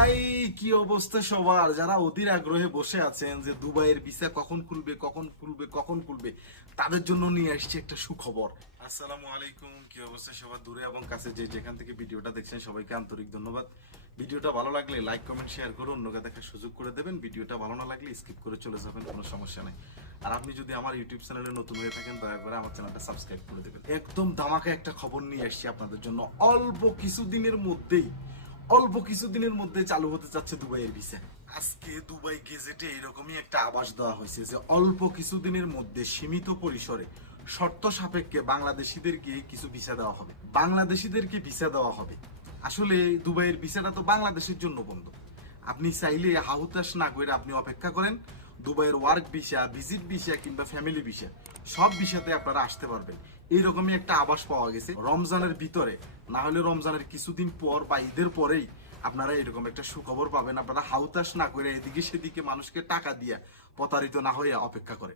ভাই, কি অবস্থা সবার? যারা আগ্রহে বসে আছেন যে দুবাইয়ের কখন খুলবে কখন খুলবে কখন খুলবে, তাদের জন্য নিয়ে একটা সুখবর। আসসালামু আলাইকুম, কি অবস্থা সবার? দূরে এবং কাছে যে যেখান থেকে ভিডিওটা দেখছেন, সবাইকে আন্তরিক ধন্যবাদ। ভিডিওটা ভালো লাগলে লাইক কমেন্ট শেয়ার করে অন্যকে দেখার সুযোগ করে দেবেন। ভিডিওটা ভালো না লাগলে স্কিপ করে চলে যাবেন, কোনো সমস্যা নাই। আর আপনি যদি আমার ইউটিউব চ্যানেলে নতুন হয়ে থাকেন, দয়া করে আমার চ্যানেলটা সাবস্ক্রাইব করে দেবেন। একদম ধামাকা একটা খবর নিয়ে আসছি আপনাদের জন্য। অল্প কিছুদিনের মধ্যেই অল্প কিছুদিনের মধ্যে চালু হতে যাচ্ছে দুবাইয়ের ভিসা। আজকে দুবাই গেজেটে এরকমই একটা আবাস দেওয়া হয়েছে যে অল্প কিছুদিনের মধ্যে সীমিত পরিসরে শর্ত সাপেক্ষে বাংলাদেশিদেরকে কিছু ভিসা দেওয়া হবে। বাংলাদেশিদেরকে ভিসা দেওয়া হবে। আসলে দুবাইয়ের ভিসাটা তো বাংলাদেশের জন্য বন্ধ। আপনি চাইলে হাহুতাস না করে আপনি অপেক্ষা করেন। দুবাইয়ের ওয়ার্ক ভিসা ভিজিট ভিসা কিংবা ফ্যামিলি ভিসা সব ভিসাতে আপনারা আসতে পারবেন। এইরকমই একটা আবাস পাওয়া গেছে রমজানের ভিতরে। না হলে রমজানের কিছুদিন পর বা ঈদের পরেই আপনারা এরকম একটা সুখবর পাবেন। আপনারা হাউতাস না করে এদিকে সেদিকে মানুষকে টাকা দিয়ে প্রতারিত না হয়ে অপেক্ষা করেন।